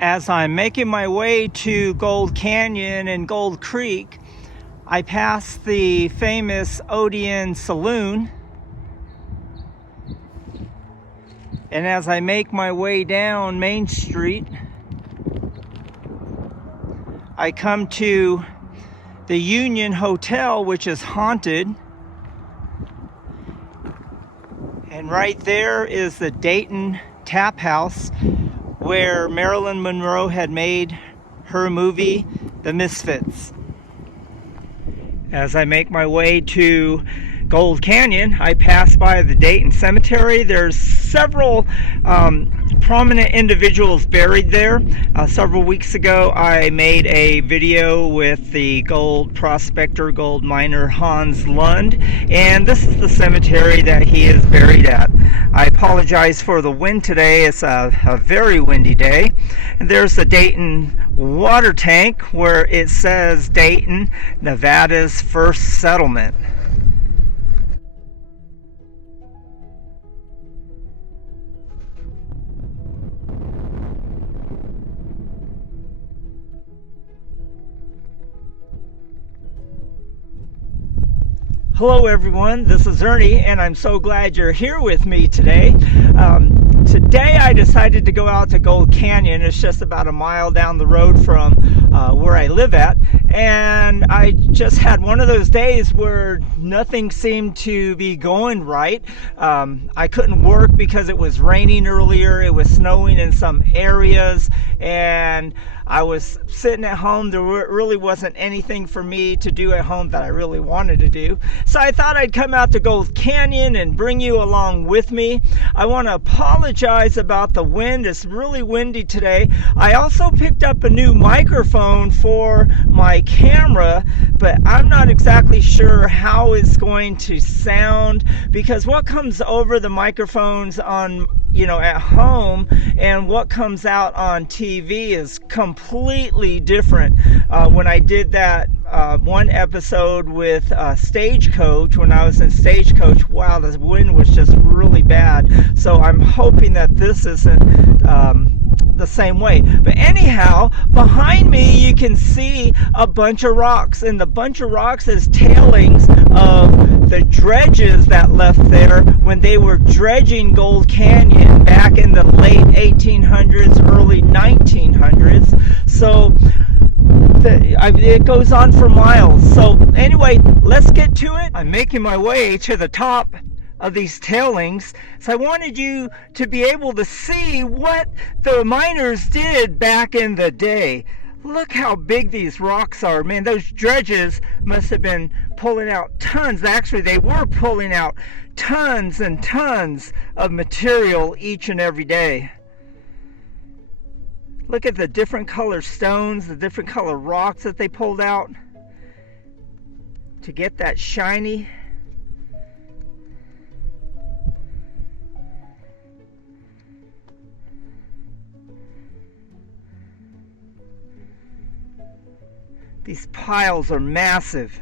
As I'm making my way to Gold Canyon and Gold Creek, I pass the famous Odeon Saloon. And as I make my way down Main Street, I come to the Union Hotel, which is haunted. And right there is the Dayton Tap House, where Marilyn Monroe had made her movie, The Misfits. As I make my way to Gold Canyon, I pass by the Dayton Cemetery. There's several prominent individuals buried there. Several weeks ago, I made a video with the gold prospector, gold miner Hans Lund, and this is the cemetery that he is buried at. I apologize for the wind today. It's a very windy day. And there's the Dayton water tank where it says Dayton, Nevada's first settlement. Hello everyone, this is Ernie, and I'm so glad you're here with me today. Today I decided to go out to Gold Canyon. It's just about a mile down the road from where I live at, and I just had one of those days where nothing seemed to be going right. I couldn't work because it was raining earlier, it was snowing in some areas, and I was sitting at home. There really wasn't anything for me to do at home that I really wanted to do. So I thought I'd come out to Gold Canyon and bring you along with me. I want to apologize about the wind. It's really windy today. I also picked up a new microphone for my camera, but I'm not exactly sure how it's going to sound, because what comes over the microphones on at home and what comes out on TV is completely different. When I did that one episode with Stagecoach, when I was in Stagecoach, wow, the wind was just really bad. So I'm hoping that this isn't the same way. But anyhow, behind me you can see a bunch of rocks, and the bunch of rocks is tailings of the dredges that left there when they were dredging Gold Canyon back in the late 1800s, early 1900s. So it goes on for miles. So anyway, let's get to it. I'm making my way to the top of these tailings, so I wanted you to be able to see what the miners did back in the day. Look how big these rocks are, man. Those dredges must have been pulling out tons. Actually, they were pulling out tons and tons of material each and every day. Look at the different color stones, the different color rocks that they pulled out to get that shiny. These piles are massive.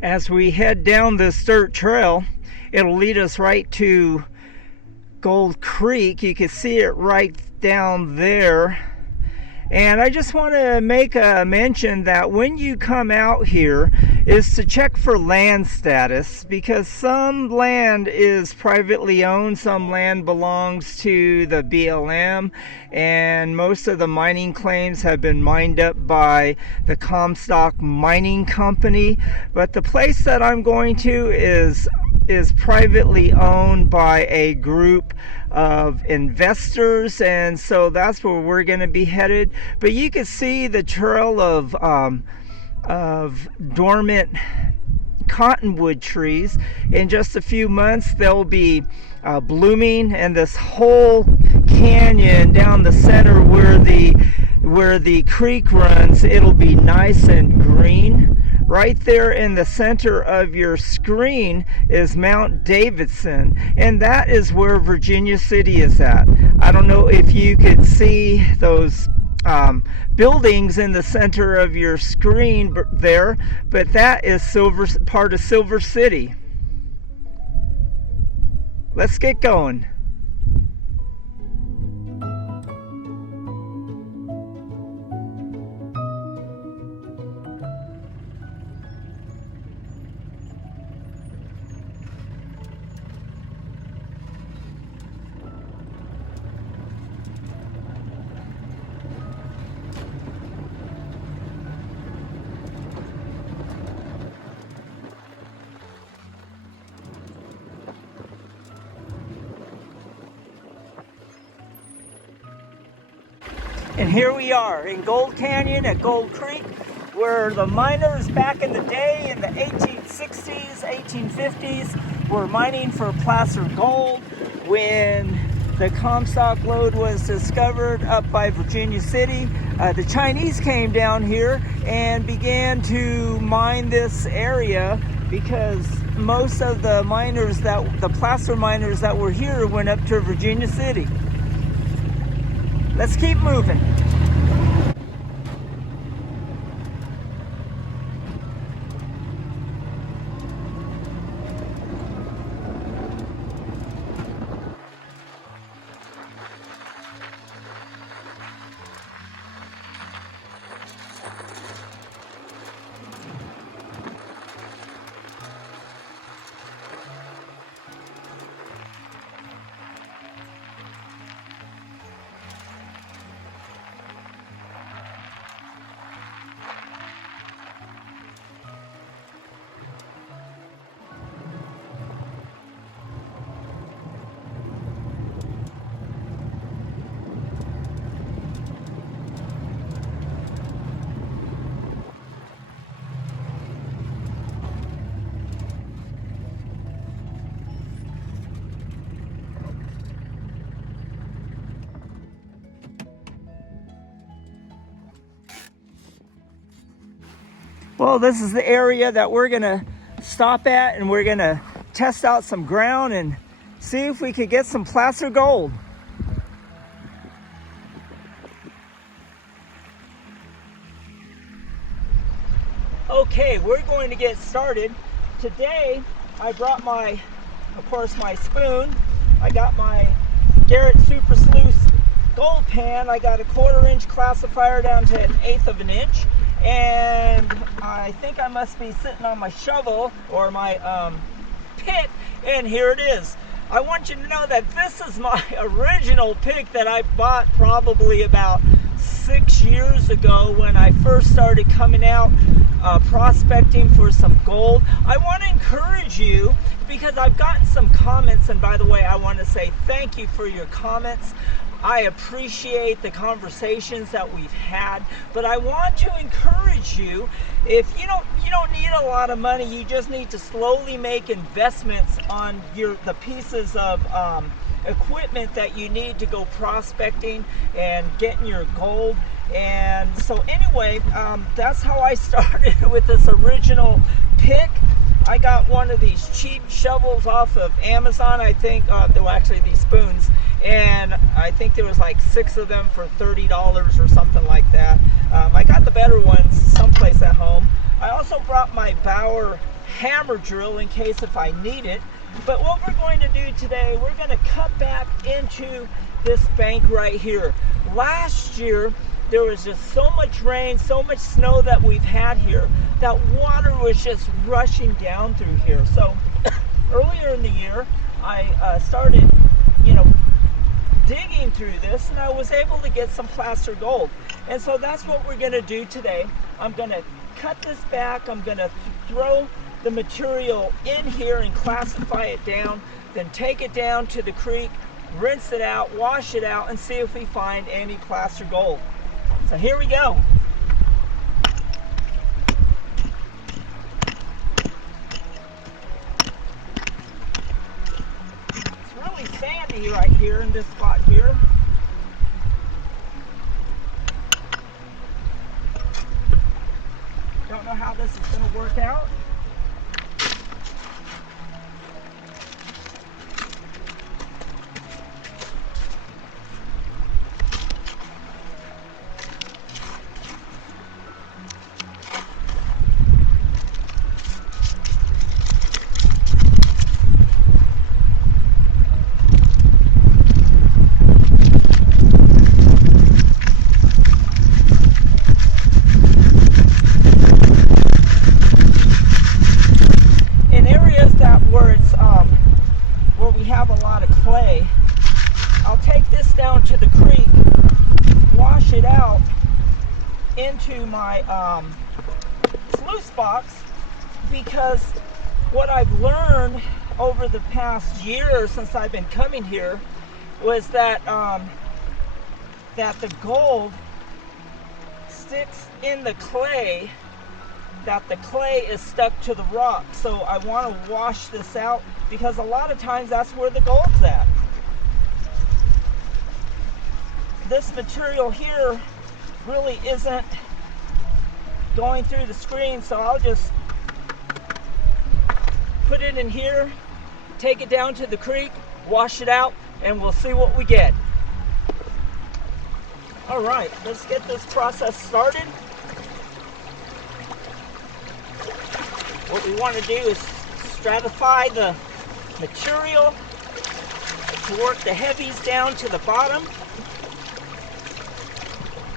As we head down this dirt trail, it'll lead us right to Gold Creek. You can see it right down there. And I just want to make a mention that when you come out here is to check for land status, because some land is privately owned, some land belongs to the BLM, and most of the mining claims have been mined up by the Comstock Mining Company. But the place that I'm going to is privately owned by a group of investors, and so that's where we're going to be headed. But you can see the trail of dormant cottonwood trees. In just a few months they'll be blooming, and this whole canyon down the center where the creek runs, it'll be nice and green. Right there in the center of your screen is Mount Davidson, and that is where Virginia City is at. I don't know if you could see those buildings in the center of your screen there, but that is part of Silver City. Let's get going. And here we are in Gold Canyon at Gold Creek, where the miners back in the day in the 1860s, 1850s were mining for placer gold. When the Comstock lode was discovered up by Virginia City, the Chinese came down here and began to mine this area, because most of the miners the placer miners that were here went up to Virginia City. Let's keep moving. Well, this is the area that we're gonna stop at, and we're gonna test out some ground and see if we could get some placer gold. Okay, we're going to get started. Today, I brought my spoon. I got my Garrett Super Sleuth gold pan. I got a 1/4 inch classifier down to 1/8 of an inch. And I think I must be sitting on my shovel or my pick, and here it is. I want you to know that this is my original pick that I bought probably about 6 years ago when I first started coming out prospecting for some gold. I want to encourage you, because I've gotten some comments, and by the way, I want to say thank you for your comments. I appreciate the conversations that we've had, but I want to encourage you, if you don't need a lot of money, you just need to slowly make investments on the pieces of equipment that you need to go prospecting and getting your gold. And so anyway, that's how I started with this original pick. I got one of these cheap shovels off of Amazon. I think they were actually these spoons, and I think there was like 6 of them for $30 or something like that. I got the better ones someplace at home. I also brought my Bauer hammer drill in case if I need it. But what we're going to do today, we're going to cut back into this bank right here. Last year there was just so much rain, so much snow that we've had here, that water was just rushing down through here. So earlier in the year, I started, digging through this, and I was able to get some placer gold. And so that's what we're going to do today. I'm going to cut this back. I'm going to throw the material in here and classify it down, then take it down to the creek, rinse it out, wash it out, and see if we find any placer gold. So here we go. It's really sandy right here in this spot here. Don't know how this is going to work out. Where we have a lot of clay, I'll take this down to the creek, wash it out into my sluice box, because what I've learned over the past year since I've been coming here was that that the gold sticks in the clay, that the clay is stuck to the rock. So I want to wash this out, because a lot of times that's where the gold's at. This material here really isn't going through the screen, so I'll just put it in here, take it down to the creek, wash it out, and we'll see what we get. All right, let's get this process started. What we want to do is stratify the material to work the heavies down to the bottom.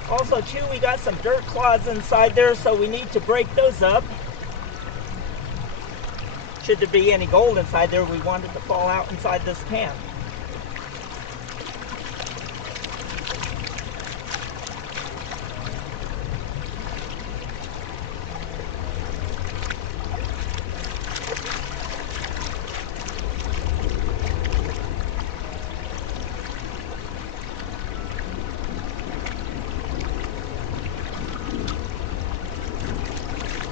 Also too, we got some dirt clods inside there, so we need to break those up. Should there be any gold inside there, we want it to fall out inside this pan.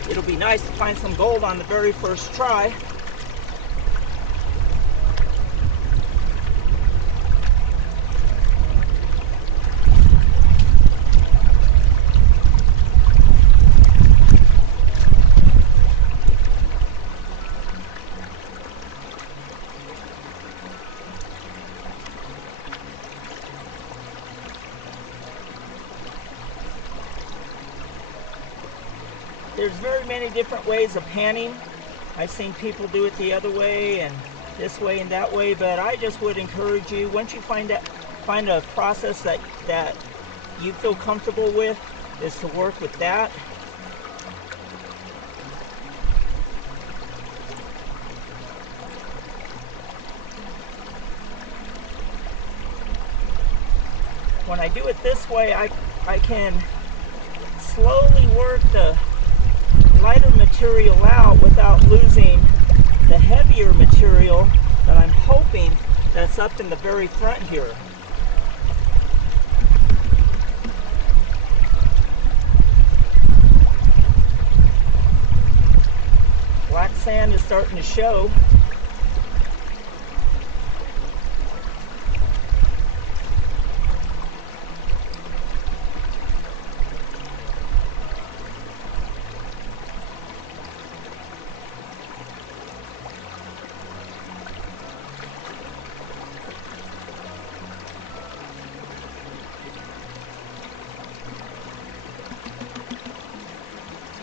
It'll be nice to find some gold on the very first try. There's very many different ways of panning. I've seen people do it the other way and this way and that way, but I just would encourage you, once you find a process that you feel comfortable with, is to work with that. When I do it this way, I can slowly work the lighter material out without losing the heavier material that I'm hoping that's up in the very front here. Black sand is starting to show.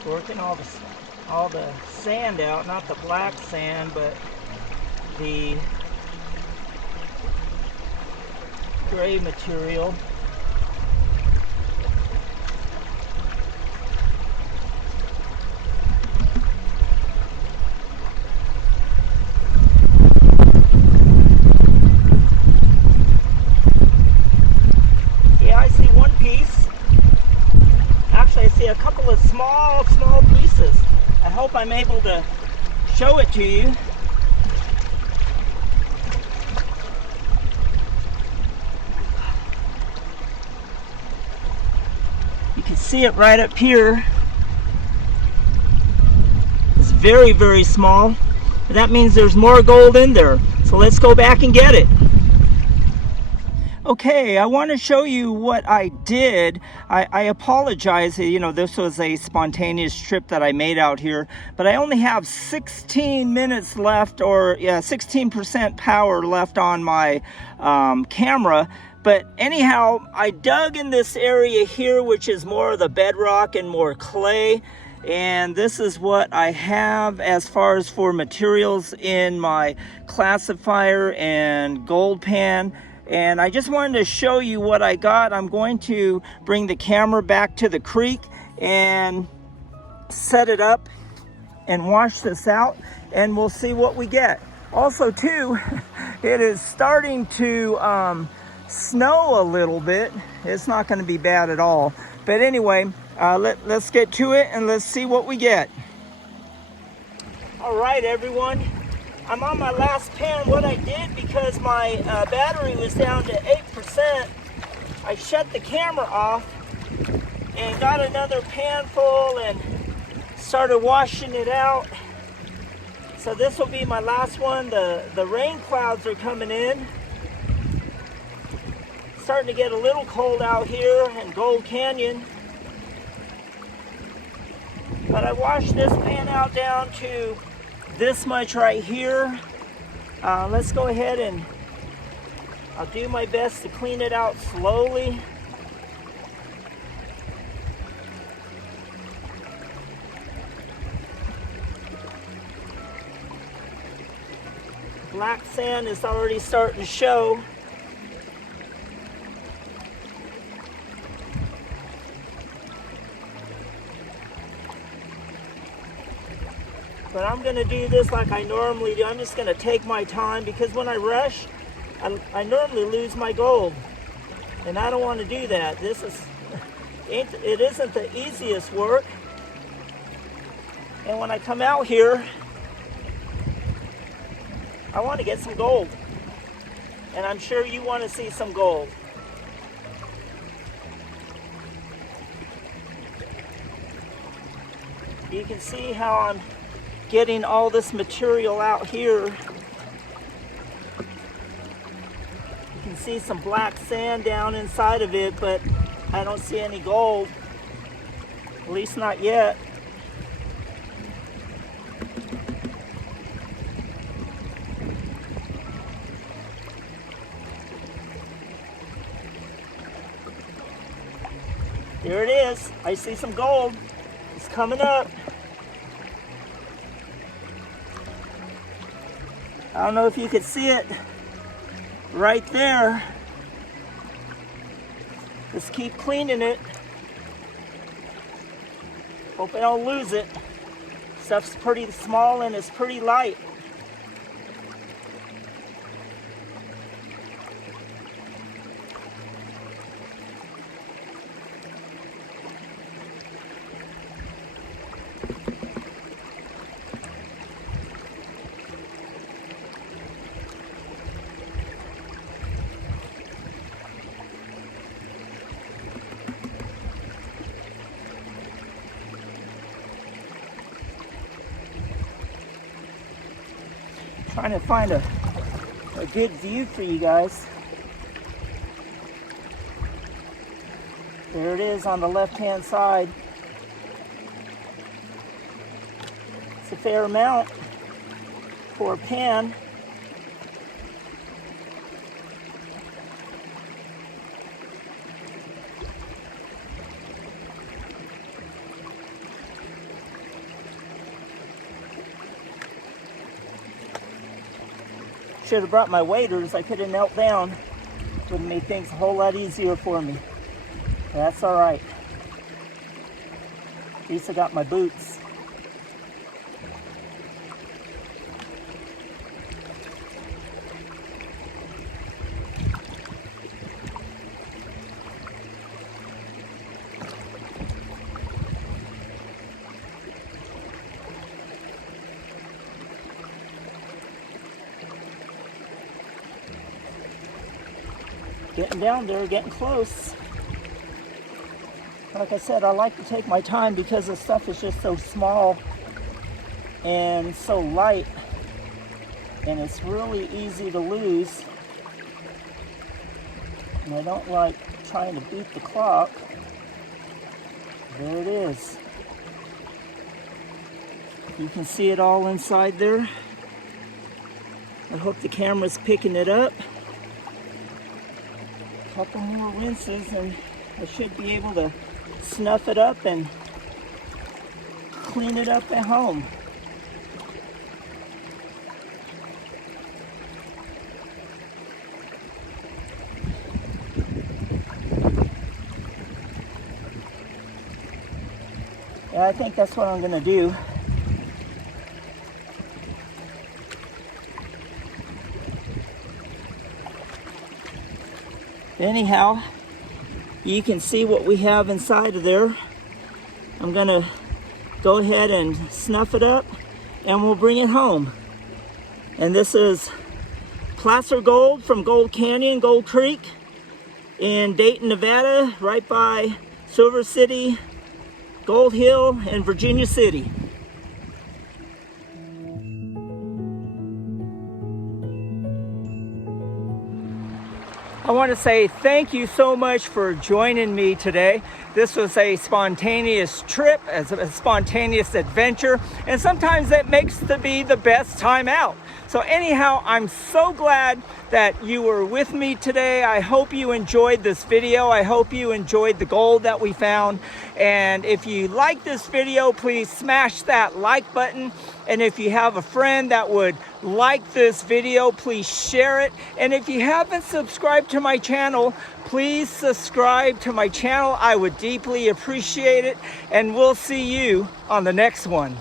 Working all the sand out, not the black sand, but the gray material. see a couple of small pieces. I hope I'm able to show it to you. You can see it right up here. It's very, very small. That means there's more gold in there. So let's go back and get it. Okay, I want to show you what I did. I apologize, you know, this was a spontaneous trip that I made out here, but I only have 16 minutes left, or yeah, 16% power left on my camera. But anyhow, I dug in this area here, which is more of the bedrock and more clay. And this is what I have as far as for materials in my classifier and gold pan. And I just wanted to show you what I got. I'm going to bring the camera back to the creek and set it up and wash this out, and we'll see what we get. Also too, it is starting to snow a little bit. It's not going to be bad at all. But anyway, let's get to it and let's see what we get. All right, everyone. I'm on my last pan. What I did, because my battery was down to 8%, I shut the camera off and got another pan full and started washing it out. So this will be my last one. The rain clouds are coming in. Starting to get a little cold out here in Gold Canyon. But I washed this pan out down to this much right here. Let's go ahead and I'll do my best to clean it out slowly. Black sand is already starting to show. But I'm going to do this like I normally do. I'm just going to take my time, because when I rush, I normally lose my gold. And I don't want to do that. It isn't the easiest work. And when I come out here, I want to get some gold. And I'm sure you want to see some gold. You can see how I'm getting all this material out here. You can see some black sand down inside of it, but I don't see any gold, at least not yet. There it is. I see some gold. It's coming up. I don't know if you could see it right there. Just keep cleaning it. Hope I don't lose it. Stuff's pretty small and it's pretty light. Trying to find a good view for you guys. There it is on the left-hand side. It's a fair amount for a pan. Should have brought my waders. I could have knelt down. Would have made things a whole lot easier for me. But that's all right. At least I got my boots. Getting down there, getting close. Like I said, I like to take my time because the stuff is just so small and so light, and it's really easy to lose. And I don't like trying to beat the clock. There it is. You can see it all inside there. I hope the camera's picking it up. A couple more rinses and I should be able to snuff it up and clean it up at home. Yeah, I think that's what I'm gonna do. Anyhow, you can see what we have inside of there. I'm gonna go ahead and snuff it up and we'll bring it home. And this is placer gold from Gold Canyon, Gold Creek in Dayton, Nevada, right by Silver City, Gold Hill, and Virginia City. I want to say thank you so much for joining me today. This was a spontaneous trip, a spontaneous adventure, and sometimes that makes to be the best time out. So anyhow, I'm so glad that you were with me today. I hope you enjoyed this video. I hope you enjoyed the gold that we found. And if you like this video, please smash that like button. And if you have a friend that would like this video, please share it. And if you haven't subscribed to my channel, please subscribe to my channel. I would deeply appreciate it. And we'll see you on the next one.